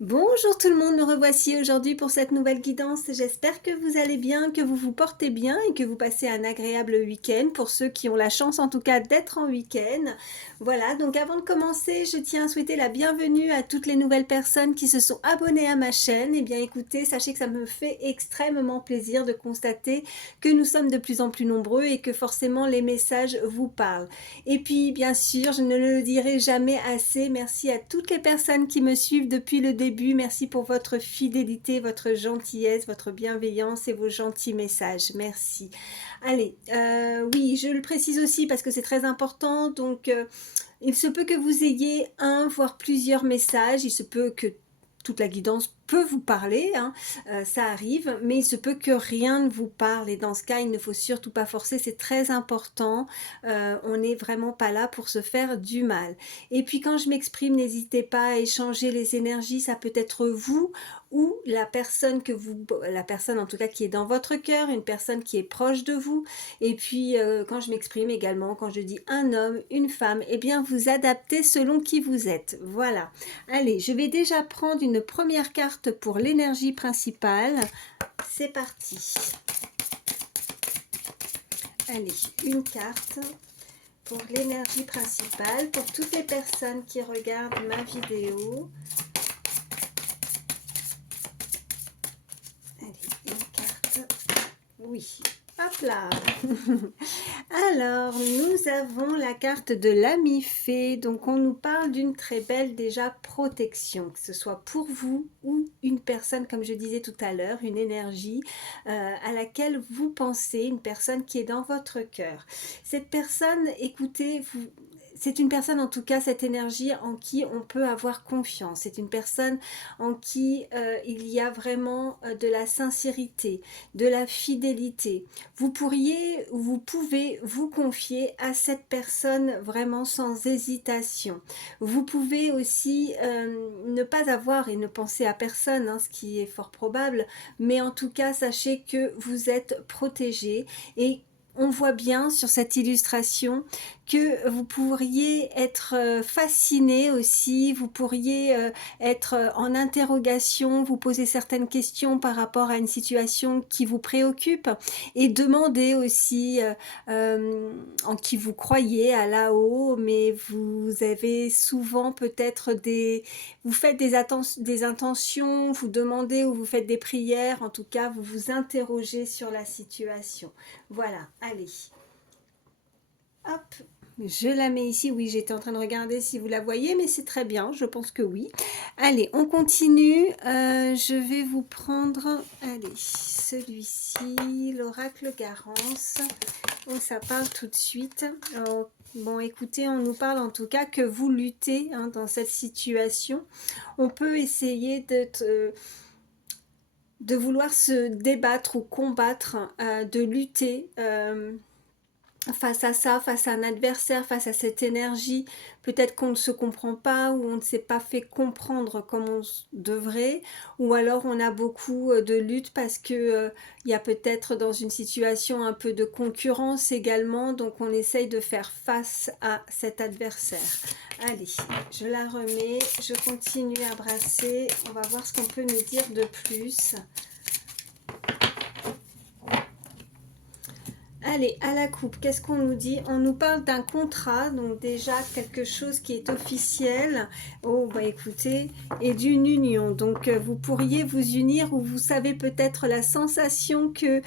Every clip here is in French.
Bonjour tout le monde, me revoici aujourd'hui pour cette nouvelle guidance. J'espère que vous allez bien, que vous vous portez bien et que vous passez un agréable week-end pour ceux qui ont la chance en tout cas d'être en week-end. Voilà, donc avant de commencer, je tiens à souhaiter la bienvenue à toutes les nouvelles personnes qui se sont abonnées à ma chaîne. Eh bien écoutez, sachez que ça me fait extrêmement plaisir de constater que nous sommes de plus en plus nombreux et que forcément les messages vous parlent. Et puis bien sûr, je ne le dirai jamais assez, merci à toutes les personnes qui me suivent depuis le début. Merci pour votre fidélité, votre gentillesse, votre bienveillance et vos gentils messages. Merci. Allez, oui, je le précise aussi parce que c'est très important. Donc, il se peut que vous ayez un, voire plusieurs messages. Il se peut que toute la guidance peut vous parler, hein, ça arrive, mais il se peut que rien ne vous parle et dans ce cas, il ne faut surtout pas forcer, c'est très important, on n'est vraiment pas là pour se faire du mal. Et puis quand je m'exprime, n'hésitez pas à échanger les énergies, ça peut être vous ou la personne en tout cas qui est dans votre cœur, une personne qui est proche de vous. Et puis quand je m'exprime également, quand je dis un homme, une femme, eh bien vous adaptez selon qui vous êtes. Voilà. Allez, je vais déjà prendre une première carte pour l'énergie principale. C'est parti. Allez, une carte pour l'énergie principale, pour toutes les personnes qui regardent ma vidéo. Allez, une carte. Oui, hop là. Alors, nous avons la carte de l'ami fée. Donc, on nous parle d'une très belle déjà protection, que ce soit pour vous ou une personne, comme je disais tout à l'heure, une énergie à laquelle vous pensez, une personne qui est dans votre cœur. Cette personne, écoutez, c'est une personne en tout cas, cette énergie en qui on peut avoir confiance. C'est une personne en qui il y a vraiment de la sincérité, de la fidélité. Vous pouvez vous confier à cette personne vraiment sans hésitation. Vous pouvez aussi ne pas avoir et ne penser à personne, hein, ce qui est fort probable, mais en tout cas, sachez que vous êtes protégé et on voit bien sur cette illustration que vous pourriez être fasciné aussi, vous pourriez être en interrogation, vous poser certaines questions par rapport à une situation qui vous préoccupe et demander aussi en qui vous croyez à là-haut, mais vous avez souvent peut-être vous faites des intentions, vous demandez ou vous faites des prières, en tout cas vous vous interrogez sur la situation. Voilà, allez. Hop, je la mets ici. Oui, j'étais en train de regarder si vous la voyez, mais c'est très bien, je pense que oui. Allez, on continue. Je vais vous prendre, allez, celui-ci, l'oracle Garance. Oh, ça parle tout de suite. Oh, bon, écoutez, on nous parle en tout cas que vous luttez, hein, dans cette situation. On peut essayer de vouloir se débattre ou combattre, de lutter. Face à ça, face à un adversaire, face à cette énergie, peut-être qu'on ne se comprend pas ou on ne s'est pas fait comprendre comme on devrait, ou alors on a beaucoup de lutte parce que il y a peut-être dans une situation un peu de concurrence également, donc on essaye de faire face à cet adversaire. Allez, je la remets, je continue à brasser, on va voir ce qu'on peut nous dire de plus. Allez, à la coupe, qu'est-ce qu'on nous dit? On nous parle d'un contrat, donc déjà quelque chose qui est officiel. Oh, bah écoutez, et d'une union. Donc vous pourriez vous unir ou vous savez peut-être la sensation que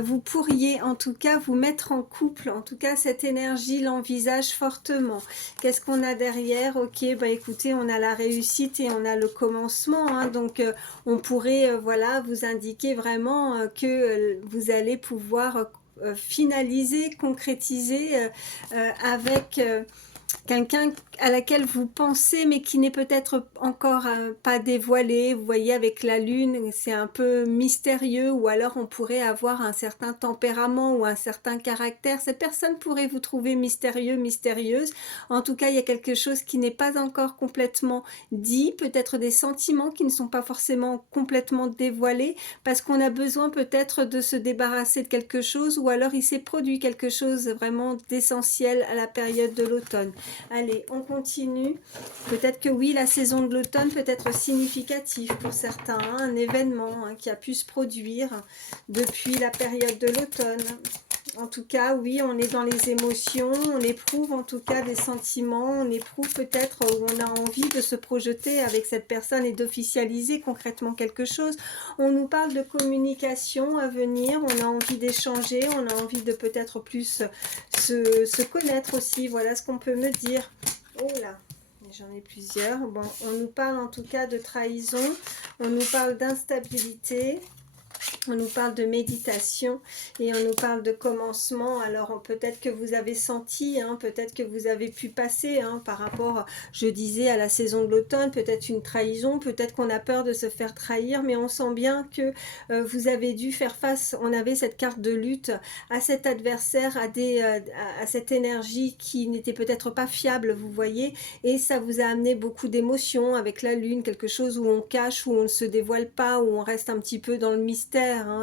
vous pourriez en tout cas vous mettre en couple. En tout cas, cette énergie l'envisage fortement. Qu'est-ce qu'on a derrière? Ok, bah écoutez, on a la réussite et on a le commencement. Hein, donc on pourrait voilà, vous indiquer vraiment que vous allez pouvoir finaliser, concrétiser avec quelqu'un à laquelle vous pensez mais qui n'est peut-être encore pas dévoilé. Vous voyez, avec la lune, c'est un peu mystérieux, ou alors on pourrait avoir un certain tempérament ou un certain caractère. Cette personne pourrait vous trouver mystérieux, mystérieuse. En tout cas, il y a quelque chose qui n'est pas encore complètement dit, peut-être des sentiments qui ne sont pas forcément complètement dévoilés, parce qu'on a besoin peut-être de se débarrasser de quelque chose, ou alors il s'est produit quelque chose vraiment d'essentiel à la période de l'automne. Allez, on continue. Peut-être que oui, la saison de l'automne peut être significative pour certains, hein, un événement qui a pu se produire depuis la période de l'automne. En tout cas, oui, on est dans les émotions, on éprouve en tout cas des sentiments, on éprouve peut-être où on a envie de se projeter avec cette personne et d'officialiser concrètement quelque chose. On nous parle de communication à venir, on a envie d'échanger, on a envie de peut-être plus se connaître aussi, voilà ce qu'on peut me dire. Oh là, j'en ai plusieurs. Bon, on nous parle en tout cas de trahison, on nous parle d'instabilité. On nous parle de méditation et on nous parle de commencement. Alors peut-être que vous avez senti, peut-être que vous avez pu passer par rapport, je disais, à la saison de l'automne, peut-être une trahison, peut-être qu'on a peur de se faire trahir, mais on sent bien que vous avez dû faire face, on avait cette carte de lutte, à cet adversaire, à cette énergie qui n'était peut-être pas fiable, vous voyez, et ça vous a amené beaucoup d'émotions avec la lune, quelque chose où on cache, où on ne se dévoile pas, où on reste un petit peu dans le mystère.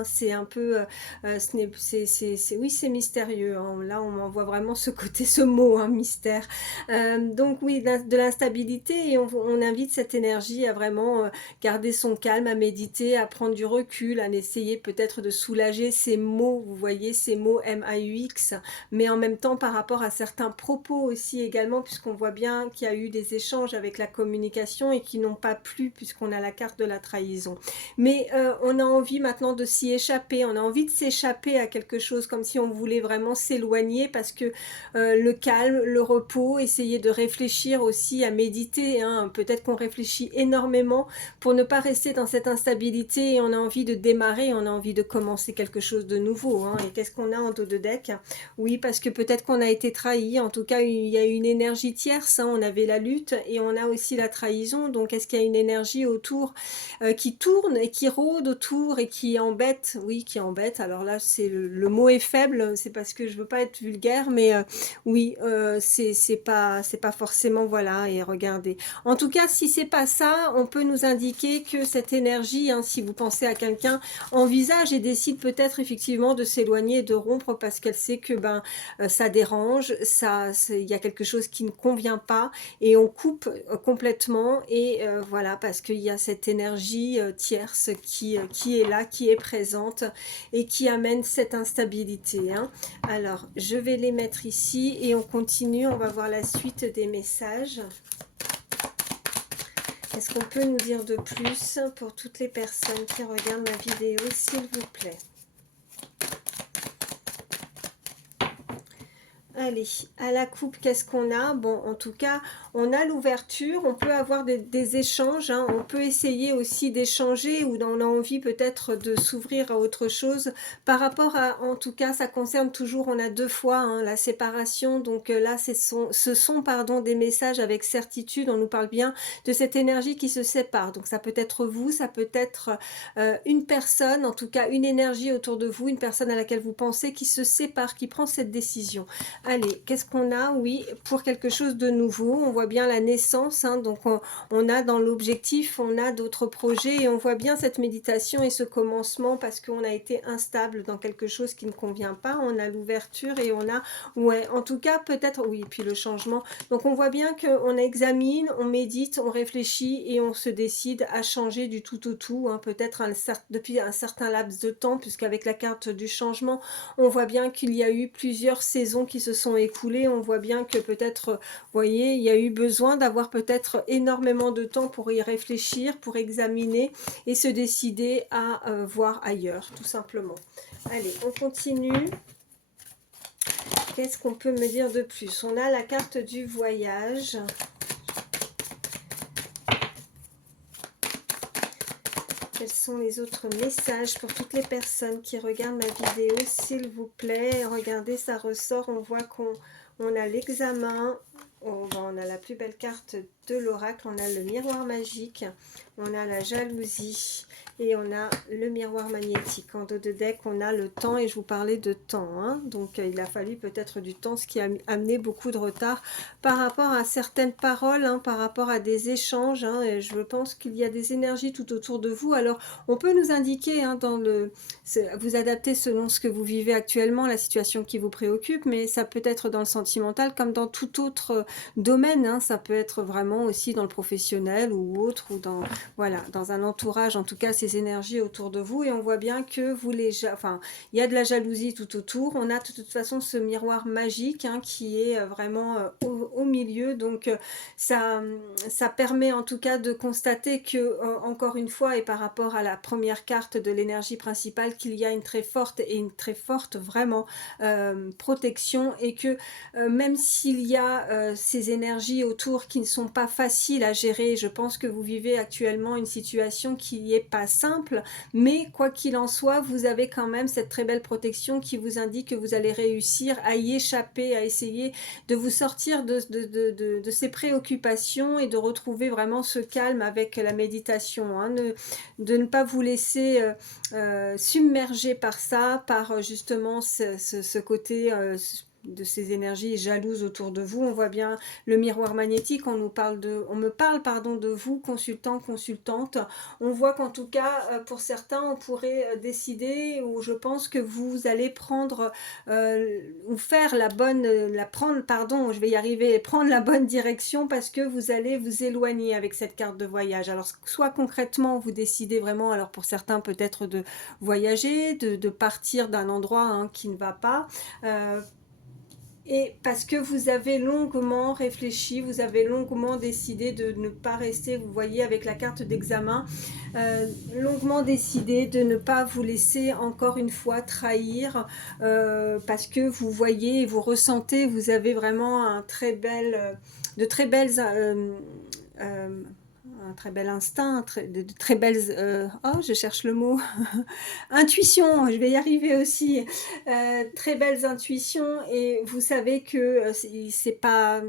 C'est un peu, oui, c'est mystérieux. Là, on m'envoie vraiment ce côté, ce mot, mystère. Donc oui, de l'instabilité, et on invite cette énergie à vraiment garder son calme, à méditer, à prendre du recul, à essayer peut-être de soulager ces mots, vous voyez, ces mots M-A-U-X, mais en même temps par rapport à certains propos aussi également, puisqu'on voit bien qu'il y a eu des échanges avec la communication et qui n'ont pas plu, puisqu'on a la carte de la trahison. Mais on a envie maintenant de s'y échapper, on a envie de s'échapper à quelque chose, comme si on voulait vraiment s'éloigner, parce que le calme, le repos, essayer de réfléchir aussi, à méditer, peut-être qu'on réfléchit énormément pour ne pas rester dans cette instabilité, et on a envie de démarrer, on a envie de commencer quelque chose de nouveau. Et qu'est-ce qu'on a en dos de deck? Oui, parce que peut-être qu'on a été trahi, en tout cas il y a une énergie tierce, on avait la lutte et on a aussi la trahison, donc est-ce qu'il y a une énergie autour qui tourne et qui rôde autour et qui embête? Oui, qui embête. Alors là, le mot est faible, c'est parce que je veux pas être vulgaire, mais oui, c'est pas forcément, voilà. Et regardez. En tout cas, si c'est pas ça, on peut nous indiquer que cette énergie, si vous pensez à quelqu'un, envisage et décide peut-être effectivement de s'éloigner et de rompre parce qu'elle sait que ça dérange, il y a quelque chose qui ne convient pas, et on coupe complètement, et voilà, parce qu'il y a cette énergie tierce qui est là, qui est présente et qui amène cette instabilité. Alors, je vais les mettre ici et on continue, on va voir la suite des messages. Qu'est-ce qu'on peut nous dire de plus pour toutes les personnes qui regardent ma vidéo, s'il vous plaît? Allez, à la coupe, qu'est-ce qu'on a? Bon, en tout cas, on a l'ouverture, on peut avoir des échanges, on peut essayer aussi d'échanger, ou on a envie peut-être de s'ouvrir à autre chose. Par rapport à, en tout cas, ça concerne toujours, on a deux fois la séparation, donc là, ce sont des messages avec certitude, on nous parle bien de cette énergie qui se sépare. Donc ça peut être vous, ça peut être une personne, en tout cas une énergie autour de vous, une personne à laquelle vous pensez qui se sépare, qui prend cette décision. Allez, qu'est-ce qu'on a? Oui, pour quelque chose de nouveau, on voit bien la naissance, donc on a dans l'objectif, on a d'autres projets, et on voit bien cette méditation et ce commencement, parce qu'on a été instable dans quelque chose qui ne convient pas. On a l'ouverture et on a, ouais, en tout cas peut-être, oui, puis le changement. Donc on voit bien qu'on examine, on médite, on réfléchit et on se décide à changer du tout au tout, peut-être depuis un certain laps de temps, puisqu'avec la carte du changement, on voit bien qu'il y a eu plusieurs saisons qui se sont écoulées. On voit bien que peut-être, vous voyez, il y a eu besoin d'avoir peut-être énormément de temps pour y réfléchir, pour examiner et se décider à voir ailleurs, tout simplement. Allez, on continue. Qu'est-ce qu'on peut me dire de plus? On a la carte du voyage. Quels sont les autres messages pour toutes les personnes qui regardent ma vidéo, s'il vous plaît? Regardez, ça ressort, on voit qu'on a l'examen, on a la plus belle carte de l'oracle, on a le miroir magique, on a la jalousie et on a le miroir magnétique. En dos de deck, on a le temps, et je vous parlais de temps, donc il a fallu peut-être du temps, ce qui a amené beaucoup de retard par rapport à certaines paroles, par rapport à des échanges, et je pense qu'il y a des énergies tout autour de vous. Alors on peut nous indiquer vous adapter selon ce que vous vivez actuellement, la situation qui vous préoccupe, mais ça peut être dans le sentimental comme dans toute autre domaine, hein. Ça peut être vraiment aussi dans le professionnel ou autre, ou dans, voilà, dans un entourage, en tout cas, ces énergies autour de vous. Et on voit bien que vous enfin, il y a de la jalousie tout autour. On a de toute façon ce miroir magique, hein, qui est vraiment au milieu. Donc, ça permet en tout cas de constater que, encore une fois, et par rapport à la première carte de l'énergie principale, qu'il y a une très forte vraiment protection, et que même s'il y a ces énergies autour qui ne sont pas faciles à gérer, je pense que vous vivez actuellement une situation qui n'est pas simple, mais quoi qu'il en soit, vous avez quand même cette très belle protection qui vous indique que vous allez réussir à y échapper, à essayer de vous sortir de ces préoccupations et de retrouver vraiment ce calme avec la méditation, hein. De ne pas vous laisser submerger par ça, par justement ce côté de ces énergies jalouses autour de vous. On voit bien le miroir magnétique, on me parle pardon, de vous, consultant, consultante. On voit qu'en tout cas, pour certains, on pourrait décider, ou je pense que vous allez prendre, ou faire je vais y arriver, prendre la bonne direction, parce que vous allez vous éloigner avec cette carte de voyage. Alors, soit concrètement, vous décidez vraiment, alors pour certains peut-être de voyager, de partir d'un endroit, hein, qui ne va pas, et parce que vous avez longuement réfléchi, vous avez longuement décidé de ne pas rester, vous voyez avec la carte d'examen, longuement décidé de ne pas vous laisser encore une fois trahir, parce que vous voyez et vous ressentez, vous avez vraiment de très belles un très bel instinct, de très belles, oh, je cherche le mot, intuition, je vais y arriver aussi, très belles intuitions, et vous savez que c'est pas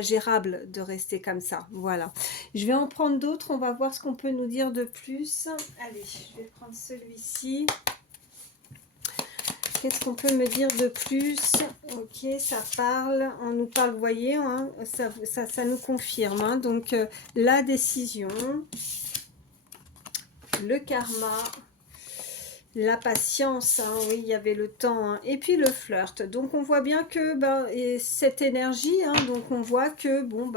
gérable de rester comme ça. Voilà. Je vais en prendre d'autres, on va voir ce qu'on peut nous dire de plus. Allez, je vais prendre celui-ci. Qu'est-ce qu'on peut me dire de plus? Ok, ça parle, on nous parle, vous voyez, hein, ça nous confirme, hein. Donc, la décision, le karma, la patience, hein, oui, il y avait le temps, hein, et puis le flirt. Donc, on voit bien que et cette énergie, hein, donc on voit que, bon,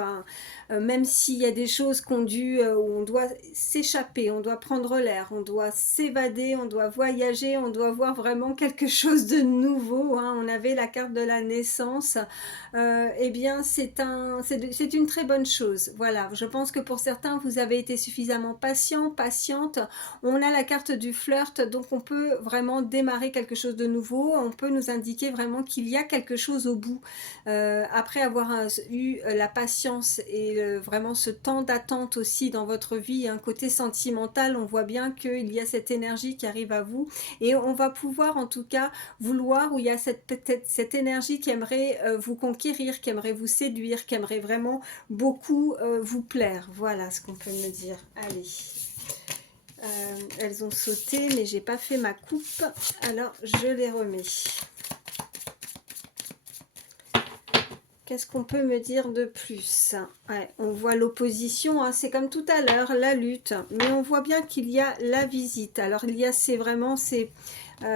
même s'il y a des choses où on doit s'échapper, on doit prendre l'air, on doit s'évader, on doit voyager, on doit voir vraiment quelque chose de nouveau, hein. On avait la carte de la naissance, eh bien c'est une très bonne chose. Voilà, je pense que pour certains, vous avez été suffisamment patient, patiente. On a la carte du flirt, donc on peut vraiment démarrer quelque chose de nouveau, on peut nous indiquer vraiment qu'il y a quelque chose au bout. Après avoir eu la patience et vraiment ce temps d'attente aussi dans votre vie, un côté sentimental, on voit bien qu'il y a cette énergie qui arrive à vous, et on va pouvoir en tout cas vouloir, où il y a peut-être cette énergie qui aimerait vous conquérir, qui aimerait vous séduire, qui aimerait vraiment beaucoup vous plaire. Voilà ce qu'on peut me dire. Allez. Elles ont sauté, mais j'ai pas fait ma coupe, alors je les remets. Qu'est-ce qu'on peut me dire de plus? Ouais, on voit l'opposition, hein, c'est comme tout à l'heure, la lutte, mais on voit bien qu'il y a la visite. Alors il y a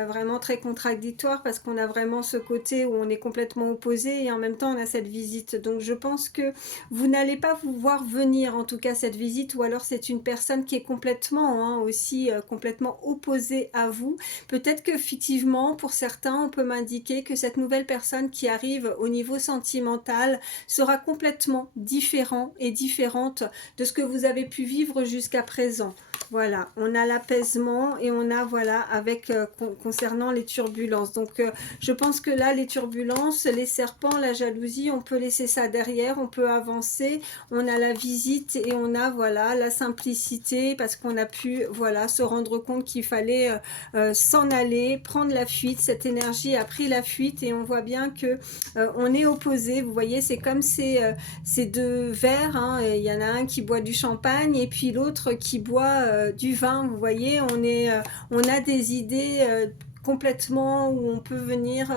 vraiment très contradictoire, parce qu'on a vraiment ce côté où on est complètement opposé, et en même temps on a cette visite. Donc je pense que vous n'allez pas vous voir venir, en tout cas, cette visite, ou alors c'est une personne qui est complètement, hein, aussi complètement opposée à vous. Peut-être que effectivement, pour certains, on peut m'indiquer que cette nouvelle personne qui arrive au niveau sentimental sera complètement différente de ce que vous avez pu vivre jusqu'à présent. Voilà, on a l'apaisement, et on a, voilà, avec concernant les turbulences. Donc, je pense que là, les turbulences, les serpents, la jalousie, on peut laisser ça derrière, on peut avancer. On a la visite, et on a, voilà, la simplicité, parce qu'on a pu, voilà, se rendre compte qu'il fallait s'en aller, prendre la fuite. Cette énergie a pris la fuite, et on voit bien que on est opposé. Vous voyez, c'est comme ces deux verres, hein. Il y en a un qui boit du champagne, et puis l'autre qui boit du vin. Vous voyez, on a des idées complètement, où on peut venir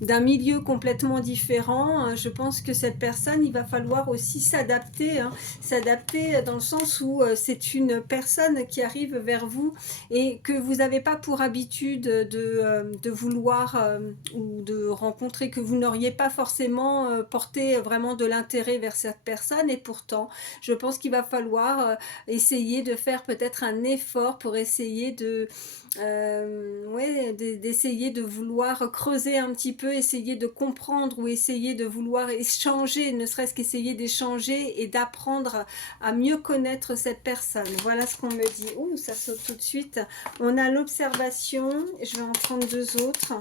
d'un milieu complètement différent. Je pense que cette personne, il va falloir aussi s'adapter, hein, s'adapter dans le sens où c'est une personne qui arrive vers vous et que vous n'avez pas pour habitude de vouloir ou de rencontrer, que vous n'auriez pas forcément porté vraiment de l'intérêt vers cette personne, et pourtant je pense qu'il va falloir essayer de faire peut-être un effort pour essayer ouais, d'essayer de vouloir creuser un petit peu, essayer de comprendre ou essayer de vouloir échanger, ne serait-ce qu'essayer d'échanger et d'apprendre à mieux connaître cette personne. Voilà ce qu'on me dit. Ouh, ça saute tout de suite. On a l'observation, je vais en prendre deux autres.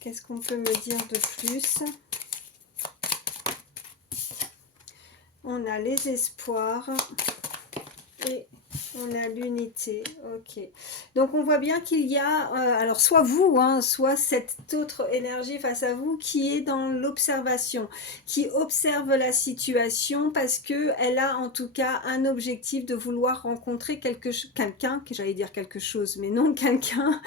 Qu'est-ce qu'on peut me dire de plus? On a les espoirs et on a l'unité. Ok. Donc on voit bien qu'il y a, alors soit vous, hein, soit cette autre énergie face à vous qui est dans l'observation, qui observe la situation parce que elle a en tout cas un objectif de vouloir rencontrer quelqu'un, que j'allais dire quelque chose, mais non quelqu'un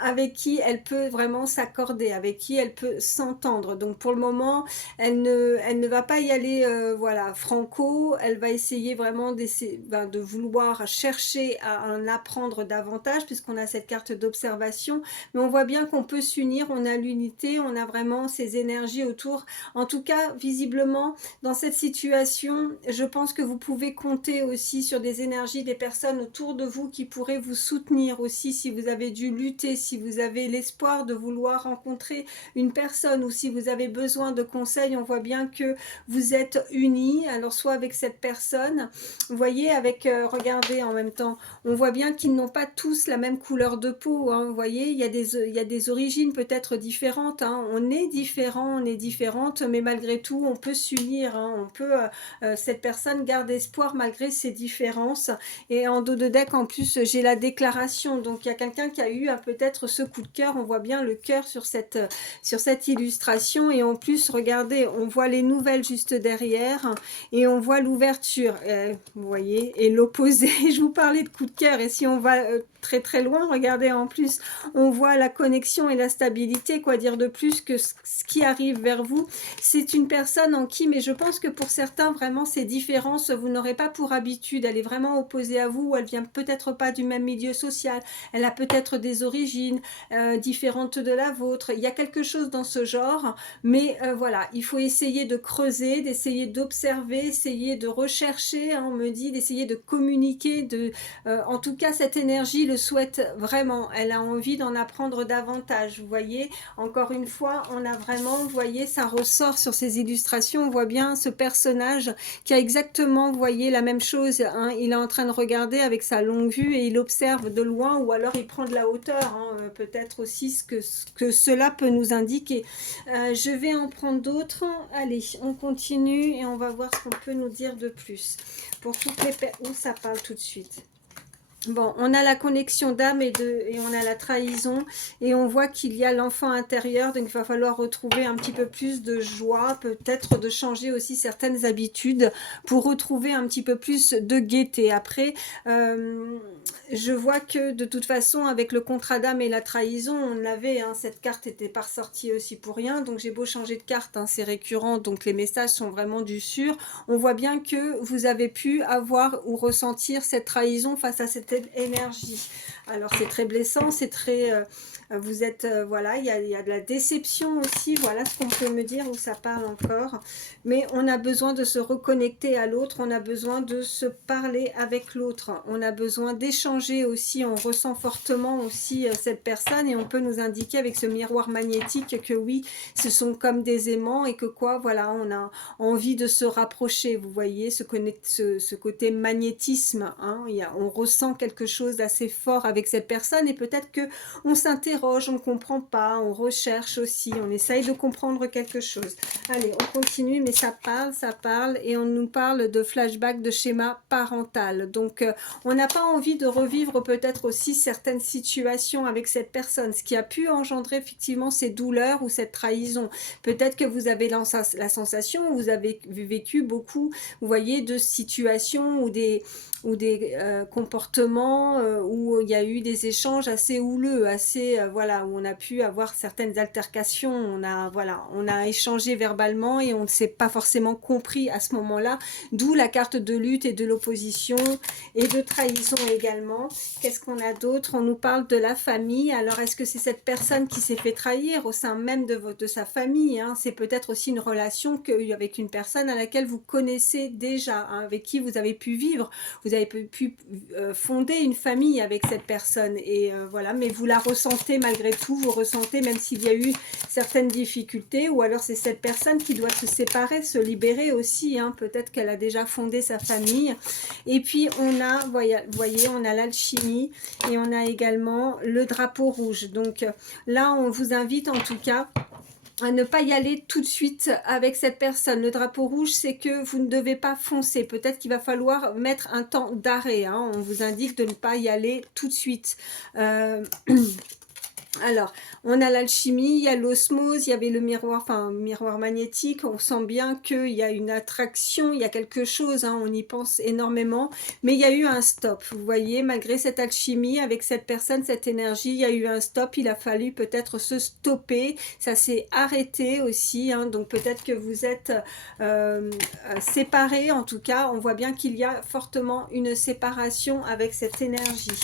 avec qui elle peut vraiment s'accorder, avec qui elle peut s'entendre. Donc pour le moment, elle ne va pas y aller, voilà, franco. Elle va essayer vraiment de vouloir chercher à en apprendre davantage puisqu'on a cette carte d'observation, mais on voit bien qu'on peut s'unir, on a l'unité, on a vraiment ces énergies autour. En tout cas, visiblement, dans cette situation, je pense que vous pouvez compter aussi sur des énergies des personnes autour de vous qui pourraient vous soutenir aussi si vous avez dû lutter, si vous avez l'espoir de vouloir rencontrer une personne ou si vous avez besoin de conseils. On voit bien que vous êtes unis, alors soit avec cette personne, vous voyez, avec, regardez en même temps, on voit bien qu'ils n'ont pas tous la même couleur de peau, hein, vous voyez, il y a des origines peut-être différentes, hein, on est différents, on est différentes, mais malgré tout, on peut s'unir, hein, on peut, cette personne garde espoir malgré ses différences, et en dos de deck, en plus, j'ai la déclaration, donc il y a quelqu'un qui a eu peut-être ce coup de cœur, on voit bien le cœur sur cette illustration, et en plus, regardez, on voit les nouvelles juste derrière, et on voit l'ouverture, vous voyez, et l'opposé. Je vous parlais de coup de cœur, et si on va très très loin, regardez, en plus, on voit la connexion et la stabilité. Quoi dire de plus que ce qui arrive vers vous? C'est une personne en qui, mais je pense que pour certains, vraiment, ces différences, vous n'aurez pas pour habitude. Elle est vraiment opposée à vous, elle vient peut-être pas du même milieu social, elle a peut-être des origines différentes de la vôtre. Il y a quelque chose dans ce genre, mais voilà, il faut essayer de creuser, d'essayer d'observer, essayer de rechercher, hein, on me dit, d'essayer de communiquer, en tout cas, cette énergie le souhaite vraiment, elle a envie d'en apprendre davantage, vous voyez, encore une fois, on a vraiment, vous voyez, ça ressort sur ces illustrations, on voit bien ce personnage qui a exactement, vous voyez, la même chose, hein, il est en train de regarder avec sa longue vue et il observe de loin, ou alors il prend de la hauteur, hein, peut-être aussi ce que cela peut nous indiquer. Je vais en prendre d'autres. Allez, on continue et on va voir ce qu'on peut nous dire de plus. Pour toutes les personnes... Où ça parle tout de suite? Bon, on a la connexion d'âme et on a la trahison, et on voit qu'il y a l'enfant intérieur, donc il va falloir retrouver un petit peu plus de joie, peut-être de changer aussi certaines habitudes pour retrouver un petit peu plus de gaieté. Après, je vois que de toute façon, avec le contrat d'âme et la trahison, on l'avait, hein, cette carte n'était pas ressortie aussi pour rien, donc j'ai beau changer de carte, hein, c'est récurrent, donc les messages sont vraiment du sûr. On voit bien que vous avez pu avoir ou ressentir cette trahison face à cette énergie. Alors c'est très blessant, c'est très... vous êtes... voilà, il y a de la déception aussi, voilà ce qu'on peut me dire, où ça parle encore. Mais on a besoin de se reconnecter à l'autre, on a besoin de se parler avec l'autre, on a besoin d'échanger aussi, on ressent fortement aussi cette personne, et on peut nous indiquer avec ce miroir magnétique que oui, ce sont comme des aimants, et que quoi, voilà, on a envie de se rapprocher, vous voyez, ce côté magnétisme, hein, on ressent quelque chose d'assez fort avec cette personne, et peut-être que on s'interroge, on ne comprend pas, on recherche aussi, on essaye de comprendre quelque chose. Allez, on continue, mais ça parle, et on nous parle de flashback, de schéma parental. Donc, on n'a pas envie de revivre peut-être aussi certaines situations avec cette personne, ce qui a pu engendrer effectivement ces douleurs ou cette trahison. Peut-être que vous avez la sensation, vous avez vécu beaucoup, vous voyez, de situations ou des comportements comportements où il y a eu des échanges assez houleux, assez voilà, où on a pu avoir certaines altercations, voilà, on a échangé verbalement et on ne s'est pas forcément compris à ce moment-là, d'où la carte de lutte et de l'opposition et de trahison également. Qu'est-ce qu'on a d'autre? On nous parle de la famille. Alors, est-ce que c'est cette personne qui s'est fait trahir au sein même de sa famille, hein? C'est peut-être aussi une relation avec une personne à laquelle vous connaissez déjà, hein, avec qui vous avez pu vivre, vous avez pu fonder une famille avec cette personne. Et voilà, mais vous la ressentez malgré tout, vous ressentez même s'il y a eu certaines difficultés, ou alors c'est cette personne qui doit se séparer, se libérer aussi, hein. Peut-être qu'elle a déjà fondé sa famille. Et puis on a, vous voyez, on a l'alchimie et on a également le drapeau rouge. Donc là, on vous invite en tout cas à ne pas y aller tout de suite avec cette personne. Le drapeau rouge, c'est que vous ne devez pas foncer. Peut-être qu'il va falloir mettre un temps d'arrêt, hein. On vous indique de ne pas y aller tout de suite. Alors, on a l'alchimie, il y a l'osmose, il y avait le miroir, enfin miroir magnétique, on sent bien qu'il y a une attraction, il y a quelque chose, hein, on y pense énormément, mais il y a eu un stop, vous voyez, malgré cette alchimie, avec cette personne, cette énergie, il y a eu un stop, il a fallu peut-être se stopper, ça s'est arrêté aussi, hein, donc peut-être que vous êtes séparés, en tout cas, on voit bien qu'il y a fortement une séparation avec cette énergie.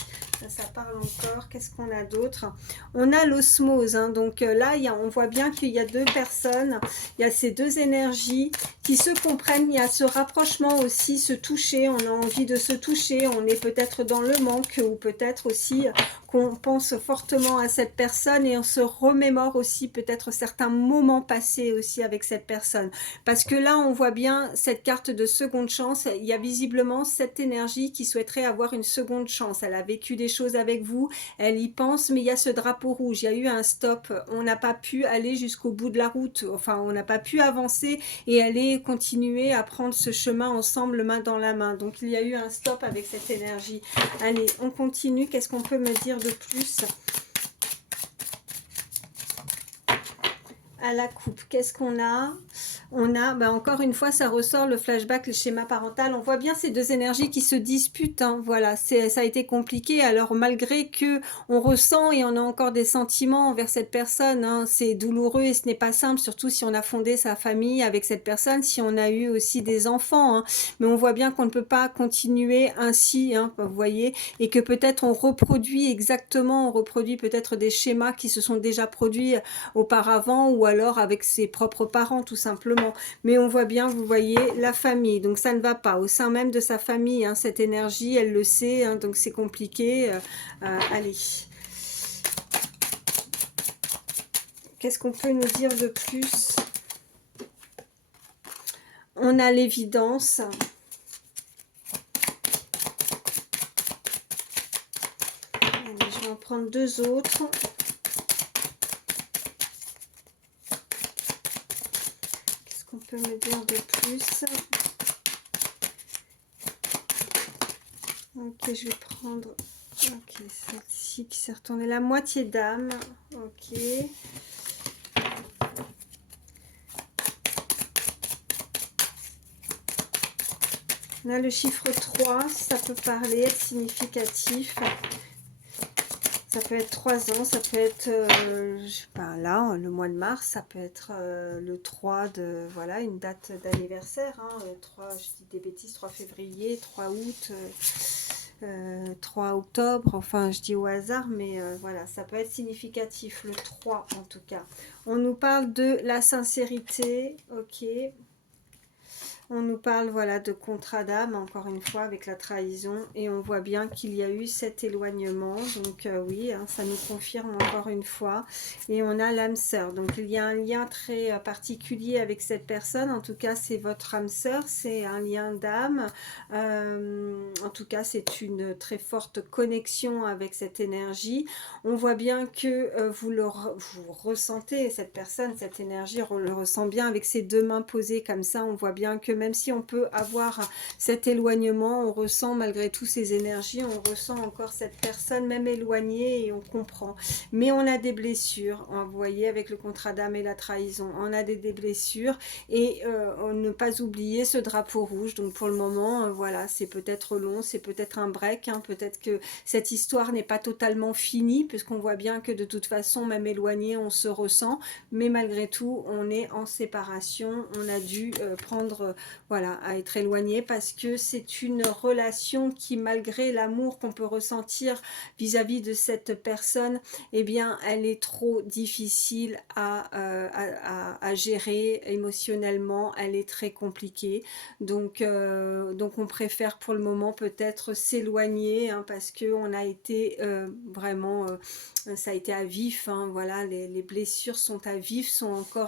Ça parle encore. Qu'est-ce qu'on a d'autre? On a l'osmose, hein, donc là on voit bien qu'il y a deux personnes, il y a ces deux énergies qui se comprennent, il y a ce rapprochement aussi, se toucher, on a envie de se toucher, on est peut-être dans le manque, ou peut-être aussi qu'on pense fortement à cette personne et on se remémore aussi peut-être certains moments passés aussi avec cette personne, parce que là on voit bien cette carte de seconde chance, il y a visiblement cette énergie qui souhaiterait avoir une seconde chance, elle a vécu des choses avec vous, elle y pense, mais il y a ce drapeau rouge, il y a eu un stop, on n'a pas pu aller jusqu'au bout de la route, enfin on n'a pas pu avancer et aller continuer à prendre ce chemin ensemble, main dans la main. Donc il y a eu un stop avec cette énergie. Allez, on continue. Qu'est-ce qu'on peut me dire de plus? À la coupe, qu'est-ce qu'on a? On a, ben encore une fois, ça ressort le flashback, le schéma parental. On voit bien ces deux énergies qui se disputent, hein. Voilà, ça a été compliqué. Alors malgré que on ressent et on a encore des sentiments envers cette personne, hein, c'est douloureux et ce n'est pas simple, surtout si on a fondé sa famille avec cette personne, si on a eu aussi des enfants, hein. Mais on voit bien qu'on ne peut pas continuer ainsi, hein, vous voyez, et que peut-être on reproduit exactement, on reproduit peut-être des schémas qui se sont déjà produits auparavant, ou alors avec ses propres parents tout simplement. Mais on voit bien, vous voyez, la famille, donc ça ne va pas au sein même de sa famille, hein, cette énergie, elle le sait, hein, donc c'est compliqué. Allez, qu'est-ce qu'on peut nous dire de plus? On a l'évidence. Allez, je vais en prendre deux autres. Qu'on peut me dire de plus? Ok, je vais prendre celle-ci qui s'est retournée, la moitié d'âme. Ok. On a le chiffre 3, ça peut parler, être significatif. Ça peut être 3 ans, ça peut être, je sais pas, là, le mois de mars, ça peut être le 3 de, voilà, une date d'anniversaire, hein, 3, je dis des bêtises, 3 février, 3 août, 3 octobre, enfin, je dis au hasard, mais voilà, ça peut être significatif, le 3 en tout cas. On nous parle de la sincérité, ok. On nous parle, voilà, de contrat d'âme, encore une fois, avec la trahison. Et on voit bien qu'il y a eu cet éloignement. Donc, oui, hein, ça nous confirme encore une fois. Et on a l'âme sœur. Donc, il y a un lien très particulier avec cette personne. En tout cas, c'est votre âme sœur. C'est un lien d'âme. En tout cas, c'est une très forte connexion avec cette énergie. On voit bien que vous ressentez, cette personne, cette énergie, on le ressent bien avec ses deux mains posées comme ça. On voit bien que même si on peut avoir cet éloignement, on ressent malgré tout ces énergies, on ressent encore cette personne même éloignée et on comprend. Mais on a des blessures, hein, vous voyez, avec le contrat d'âme et la trahison, on a des blessures et ne pas oublier ce drapeau rouge. Donc pour le moment, voilà, c'est peut-être long, c'est peut-être un break, hein, peut-être que cette histoire n'est pas totalement finie, puisqu'on voit bien que de toute façon, même éloigné, on se ressent, mais malgré tout, on est en séparation, on a dû prendre, voilà, à être éloigné, parce que c'est une relation qui, malgré l'amour qu'on peut ressentir vis-à-vis de cette personne, eh bien, elle est trop difficile à gérer émotionnellement, elle est très compliquée, donc on préfère pour le moment peut-être s'éloigner, hein, parce que on a été vraiment, ça a été à vif, hein, voilà, les blessures sont à vif,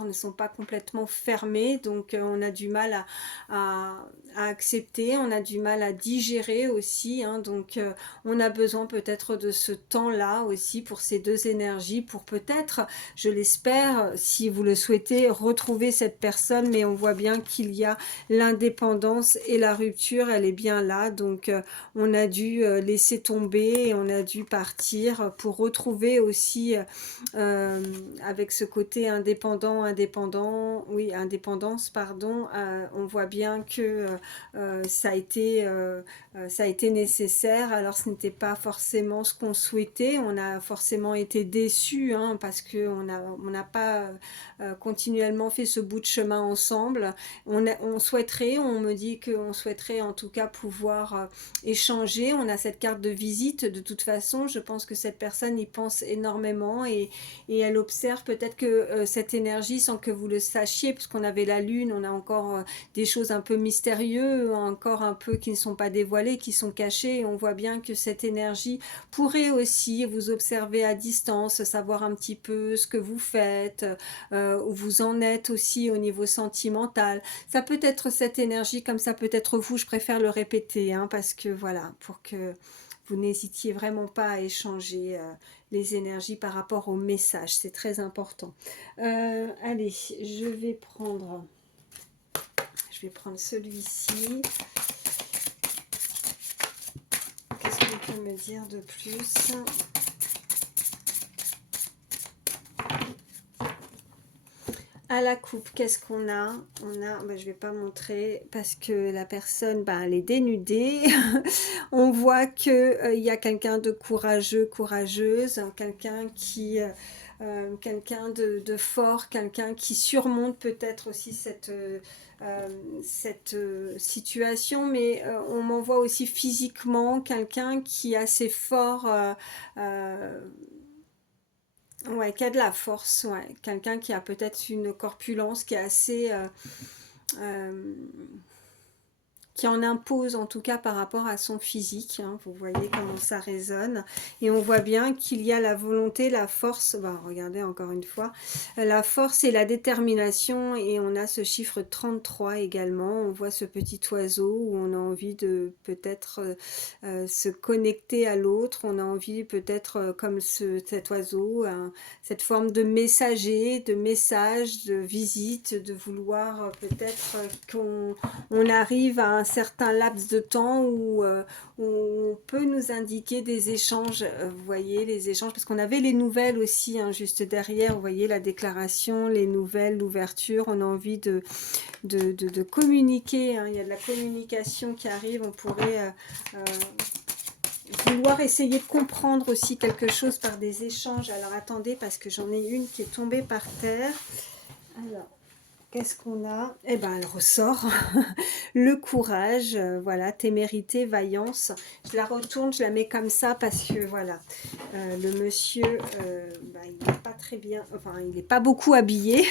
ne sont pas complètement fermées, donc on a du mal à accepter, on a du mal à digérer aussi, hein, donc on a besoin peut-être de ce temps-là aussi pour ces deux énergies, pour peut-être, je l'espère, si vous le souhaitez, retrouver cette personne, mais on voit bien qu'il y a l'indépendance et la rupture, elle est bien là, donc on a dû laisser tomber et on a dû partir pour retrouver aussi avec ce côté indépendance, pardon, on voit bien que ça a été nécessaire. Alors ce n'était pas forcément ce qu'on souhaitait, on a forcément été déçus, hein, parce qu'on n'a pas continuellement fait ce bout de chemin ensemble. On souhaiterait, on me dit qu'on souhaiterait en tout cas pouvoir échanger. On a cette carte de visite, de toute façon je pense que cette personne y pense énormément et elle observe peut-être que cette énergie, sans que vous le sachiez, parce qu'on avait la lune, on a encore des choses un peu mystérieuses, encore un peu qui ne sont pas dévoilées, qui sont cachées, et on voit bien que cette énergie pourrait aussi vous observer à distance, savoir un petit peu ce que vous faites, où vous en êtes aussi au niveau sentimental. Ça peut être cette énergie, comme ça peut être vous, je préfère le répéter, hein, parce que voilà, pour que vous n'hésitiez vraiment pas à échanger les énergies par rapport au message, c'est très important. Allez, je vais prendre celui-ci. Qu'est-ce qu'on peut me dire de plus ? À la coupe, qu'est-ce qu'on a? On a, je vais pas montrer parce que la personne, elle est dénudée. On voit que il y a quelqu'un de courageux, courageuse, quelqu'un qui, quelqu'un de fort, quelqu'un qui surmonte peut-être aussi cette situation, mais on m'envoie aussi physiquement quelqu'un qui est assez fort. Ouais, qui a de la force, ouais. Quelqu'un qui a peut-être une corpulence qui est assez, euh, qui en impose en tout cas par rapport à son physique, hein. Vous voyez comment ça résonne, et on voit bien qu'il y a la volonté, la force, regardez encore une fois, la force et la détermination, et on a ce chiffre 33 également, on voit ce petit oiseau où on a envie de peut-être se connecter à l'autre, on a envie peut-être comme cet oiseau, cette forme de messager, de message, de visite, de vouloir peut-être qu'on arrive à un certain laps de temps où on peut nous indiquer des échanges, vous voyez, les échanges, parce qu'on avait les nouvelles aussi, hein, juste derrière, vous voyez la déclaration, les nouvelles, l'ouverture, on a envie de communiquer, hein, il y a de la communication qui arrive, on pourrait vouloir essayer de comprendre aussi quelque chose par des échanges. Alors attendez, parce que j'en ai une qui est tombée par terre. Alors, qu'est-ce qu'on a? Eh ben, elle ressort. Le courage, voilà, témérité, vaillance. Je la retourne, je la mets comme ça parce que, voilà, le monsieur, il n'est pas très bien, enfin, il n'est pas beaucoup habillé.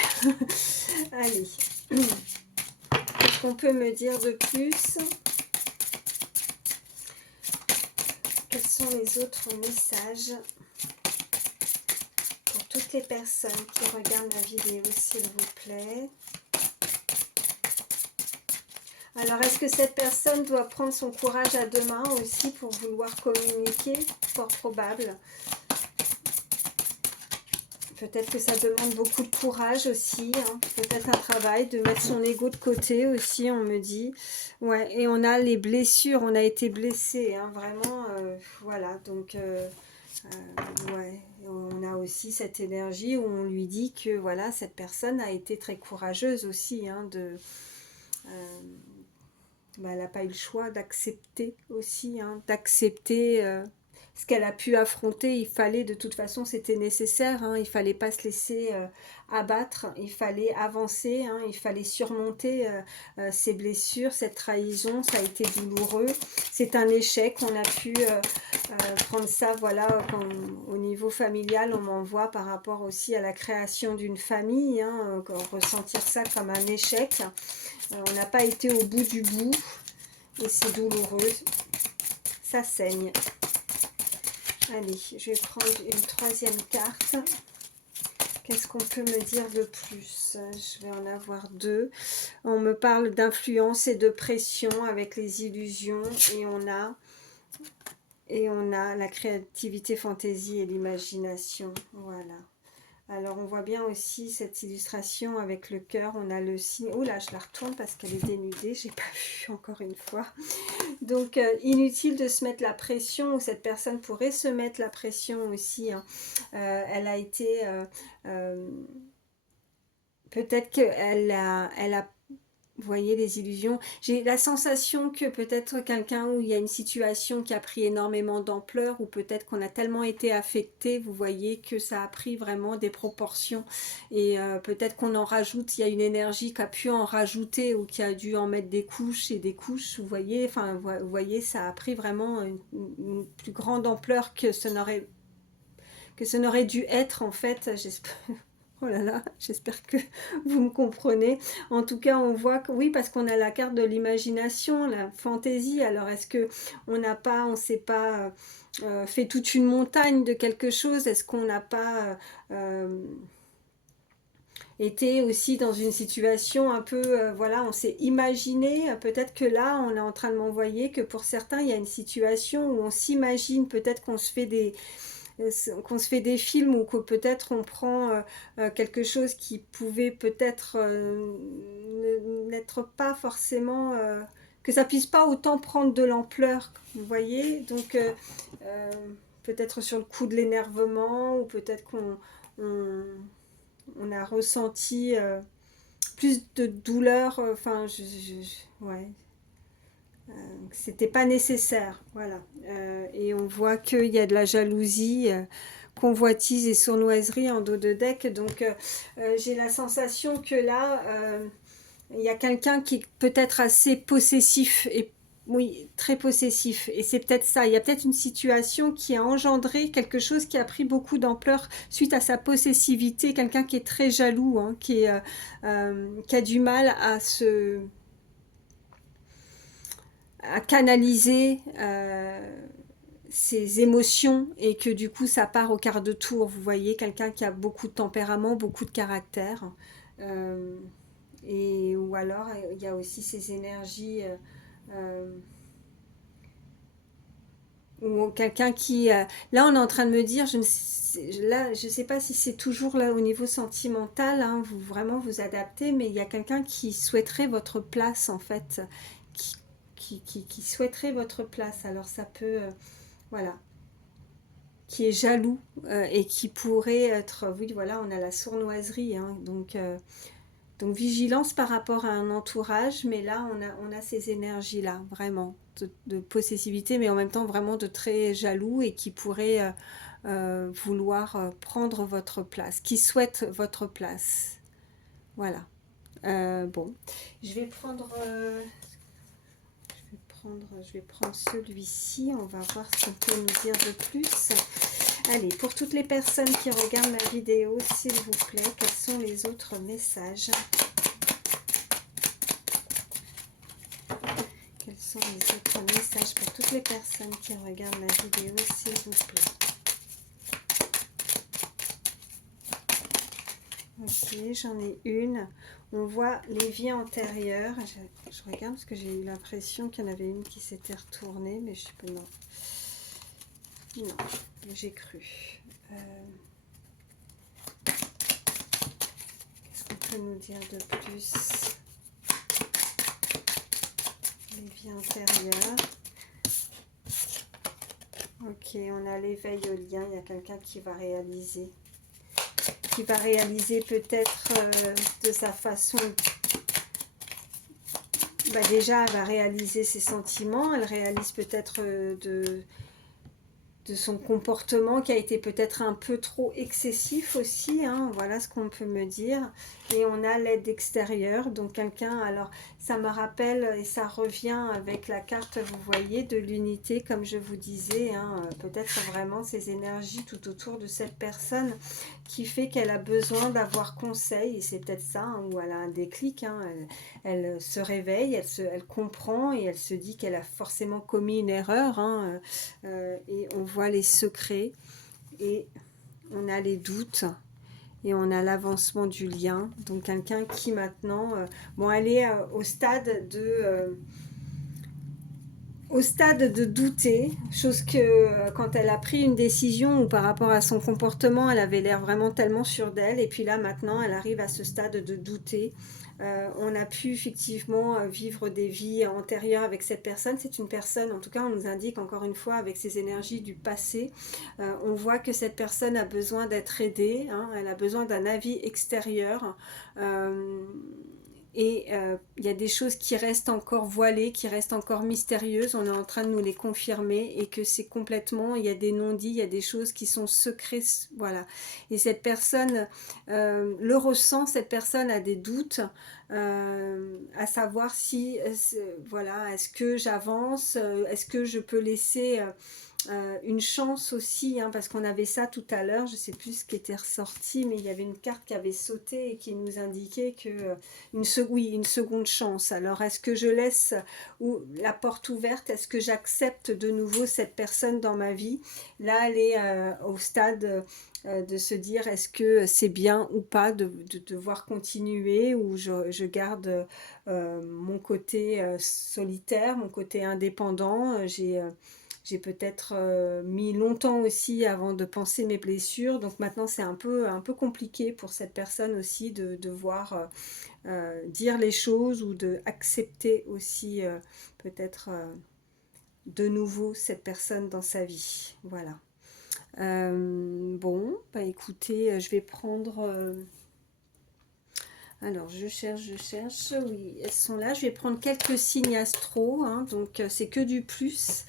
Allez. Qu'est-ce qu'on peut me dire de plus? Quels sont les autres messages pour toutes les personnes qui regardent la vidéo, s'il vous plaît? Alors, est-ce que cette personne doit prendre son courage à deux mains aussi pour vouloir communiquer? Fort probable. peut-être que ça demande beaucoup de courage aussi, hein. Peut-être un travail, de mettre son ego de côté aussi, on me dit. Ouais, et on a les blessures, on a été blessé, hein, vraiment, voilà, donc, ouais, on a aussi cette énergie où on lui dit que, voilà, cette personne a été très courageuse aussi, hein, bah, elle n'a pas eu le choix d'accepter aussi, hein, d'accepter ce qu'elle a pu affronter. Il fallait, de toute façon, c'était nécessaire, hein, il ne fallait pas se laisser abattre, il fallait avancer, hein, il fallait surmonter ces blessures, cette trahison, ça a été douloureux. C'est un échec, on a pu prendre ça, voilà, au niveau familial, on m'envoie par rapport aussi à la création d'une famille, hein, ressentir ça comme un échec. On n'a pas été au bout du bout et c'est douloureux, ça saigne. Allez, je vais prendre une troisième carte. Qu'est-ce qu'on peut me dire de plus? Je vais en avoir deux. On me parle d'influence et de pression avec les illusions et on a la créativité, fantaisie et l'imagination. Voilà. Alors on voit bien aussi cette illustration avec le cœur, on a le signe, oh là je la retourne parce qu'elle est dénudée, j'ai pas vu encore une fois. Donc inutile de se mettre la pression, ou cette personne pourrait se mettre la pression aussi, hein. Elle a été, peut-être qu'elle a vous voyez les illusions. J'ai la sensation que peut-être quelqu'un où il y a une situation qui a pris énormément d'ampleur, ou peut-être qu'on a tellement été affecté, vous voyez, que ça a pris vraiment des proportions. Et peut-être qu'on en rajoute, il y a une énergie qui a pu en rajouter ou qui a dû en mettre des couches et des couches, vous voyez. Enfin, vous voyez, ça a pris vraiment une plus grande ampleur que ce n'aurait dû être en fait. J'espère. Oh là là, j'espère que vous me comprenez. En tout cas, on voit que oui, parce qu'on a la carte de l'imagination, la fantaisie. Alors, est-ce que on s'est pas fait toute une montagne de quelque chose? Est-ce qu'on n'a pas été aussi dans une situation un peu, voilà, on s'est imaginé, peut-être que là, on est en train de m'envoyer que pour certains, il y a une situation où on s'imagine peut-être qu'on se fait des films, ou que peut-être on prend quelque chose qui pouvait peut-être n'être pas forcément, que ça puisse pas autant prendre de l'ampleur, vous voyez. Donc euh, peut-être sur le coup de l'énervement, ou peut-être on a ressenti plus de douleur, enfin ouais, c'était pas nécessaire, voilà. Et on voit qu'il y a de la jalousie, convoitise et sournoiserie en dos de deck. Donc j'ai la sensation que là, il y a quelqu'un qui est peut-être assez possessif, et oui, très possessif. Et c'est peut-être ça. Il y a peut-être une situation qui a engendré quelque chose qui a pris beaucoup d'ampleur suite à sa possessivité. Quelqu'un qui est très jaloux, hein, qui a du mal à canaliser ses émotions, et que du coup ça part au quart de tour. Vous voyez, quelqu'un qui a beaucoup de tempérament, beaucoup de caractère, euh, et ou alors il y a aussi ces énergies, ou quelqu'un qui là on est en train de me dire, je sais pas si c'est toujours là au niveau sentimental, hein, vous vraiment vous adaptez, mais il y a quelqu'un qui souhaiterait votre place en fait, qui, qui souhaiterait votre place. Alors ça peut voilà, qui est jaloux, et qui pourrait être, oui voilà, on a la sournoiserie, hein, donc vigilance par rapport à un entourage, mais là on a ces énergies là vraiment de possessivité, mais en même temps vraiment de très jaloux, et qui pourrait vouloir prendre votre place, qui souhaite votre place, voilà. Bon, je vais prendre je vais prendre celui-ci, on va voir ce qu'on peut nous dire de plus. Allez, pour toutes les personnes qui regardent ma vidéo, s'il vous plaît, quels sont les autres messages? Quels sont les autres messages pour toutes les personnes qui regardent ma vidéo, s'il vous plaît? Ok, j'en ai une. On voit les vies antérieures. Je regarde parce que j'ai eu l'impression qu'il y en avait une qui s'était retournée, mais je sais pas, non. Non, j'ai cru. peut nous dire de plus? Les vies antérieures. Ok, on a l'éveil au lien. Il y a quelqu'un qui va réaliser. Qui va réaliser peut-être de sa façon. Bah déjà, elle va réaliser ses sentiments. Elle réalise peut-être de son comportement qui a été peut-être un peu trop excessif aussi, hein, voilà ce qu'on peut me dire. Et on a l'aide extérieure, donc quelqu'un, alors ça me rappelle et ça revient avec la carte, vous voyez, de l'unité, comme je vous disais, hein, peut-être vraiment ces énergies tout autour de cette personne qui fait qu'elle a besoin d'avoir conseil, et c'est peut-être ça, hein, où elle a un déclic, hein, elle se réveille, elle comprend et elle se dit qu'elle a forcément commis une erreur, hein, et on voit les secrets et on a les doutes et on a l'avancement du lien. Donc quelqu'un qui maintenant, bon, elle est au stade de douter, chose que quand elle a pris une décision ou par rapport à son comportement, elle avait l'air vraiment tellement sûre d'elle, et puis là maintenant elle arrive à ce stade de douter. On a pu effectivement vivre des vies antérieures avec cette personne. C'est une personne, en tout cas on nous indique encore une fois avec ces énergies du passé, on voit que cette personne a besoin d'être aidée, hein, elle a besoin d'un avis extérieur. Et il y a des choses qui restent encore voilées, qui restent encore mystérieuses, on est en train de nous les confirmer, et que c'est complètement, il y a des non-dits, il y a des choses qui sont secrètes, voilà. Et cette personne le ressent, cette personne a des doutes, à savoir si, voilà, est-ce que j'avance, est-ce que je peux laisser une chance aussi, hein, parce qu'on avait ça tout à l'heure, je ne sais plus ce qui était ressorti, mais il y avait une carte qui avait sauté et qui nous indiquait que oui, une seconde chance. Alors est-ce que je laisse la porte ouverte, est-ce que j'accepte de nouveau cette personne dans ma vie? Là elle est au stade de se dire est-ce que c'est bien ou pas de devoir continuer, ou je garde mon côté solitaire, mon côté indépendant. J'ai peut-être mis longtemps aussi avant de penser mes blessures, donc maintenant c'est un peu compliqué pour cette personne aussi de devoir dire les choses, ou de accepter aussi peut-être de nouveau cette personne dans sa vie. Voilà. Bon, bah écoutez, je vais prendre... alors, je cherche, oui, elles sont là. Je vais prendre quelques signes astro, hein, donc c'est que du plus.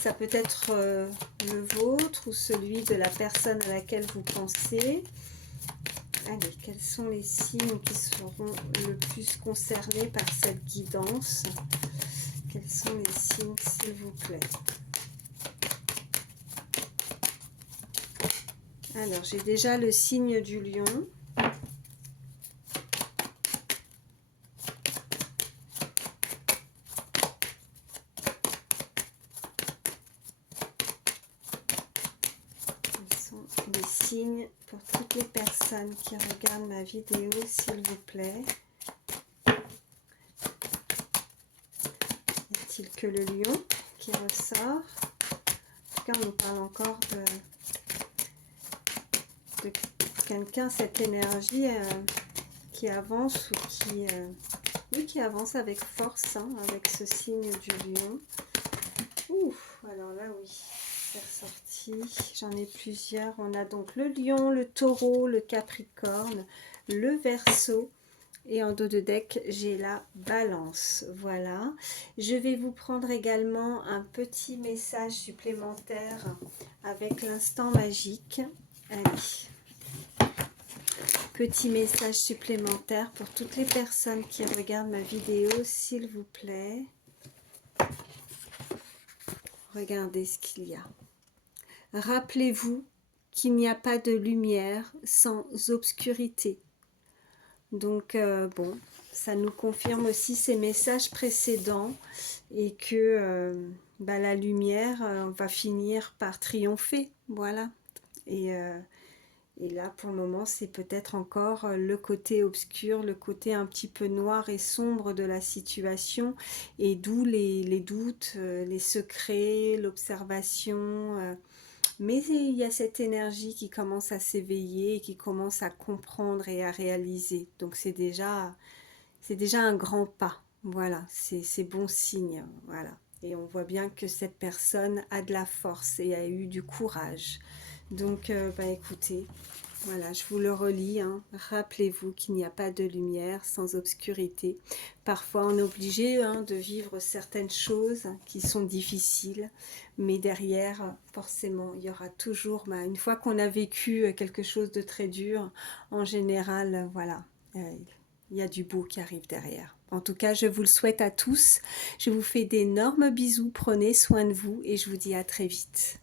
Ça peut être le vôtre ou celui de la personne à laquelle vous pensez. Allez, quels sont les signes qui seront le plus concernés par cette guidance? Quels sont les signes, s'il vous plaît? Alors, j'ai déjà le signe du lion. Les signes pour toutes les personnes qui regardent ma vidéo, s'il vous plaît. Y a-t-il que le lion qui ressort? En tout cas, on nous parle encore de quelqu'un, cette énergie qui avance, ou qui avance avec force, hein, avec ce signe du lion. Ouf, alors là, oui. Ressorti. J'en ai plusieurs. On a donc le lion, le taureau, le capricorne, le verseau, et en dos de deck j'ai la balance. Voilà, je vais vous prendre également un petit message supplémentaire avec l'instant magique. Allez, petit message supplémentaire pour toutes les personnes qui regardent ma vidéo, s'il vous plaît. Regardez ce qu'il y a. Rappelez-vous qu'il n'y a pas de lumière sans obscurité. Donc, bon, ça nous confirme aussi ces messages précédents, et que la lumière va finir par triompher. Voilà. Et là, pour le moment, c'est peut-être encore le côté obscur, le côté un petit peu noir et sombre de la situation, et d'où les doutes, les secrets, l'observation, Mais il y a cette énergie qui commence à s'éveiller, qui commence à comprendre et à réaliser. Donc c'est déjà un grand pas. Voilà, c'est bon signe. Voilà. Et on voit bien que cette personne a de la force et a eu du courage. Donc, bah, écoutez, voilà, je vous le relis, hein. Rappelez-vous qu'il n'y a pas de lumière sans obscurité. Parfois, on est obligé, hein, de vivre certaines choses qui sont difficiles, mais derrière, forcément, il y aura toujours, bah, une fois qu'on a vécu quelque chose de très dur, en général, voilà, il y a du beau qui arrive derrière. En tout cas, je vous le souhaite à tous. Je vous fais d'énormes bisous, prenez soin de vous et je vous dis à très vite.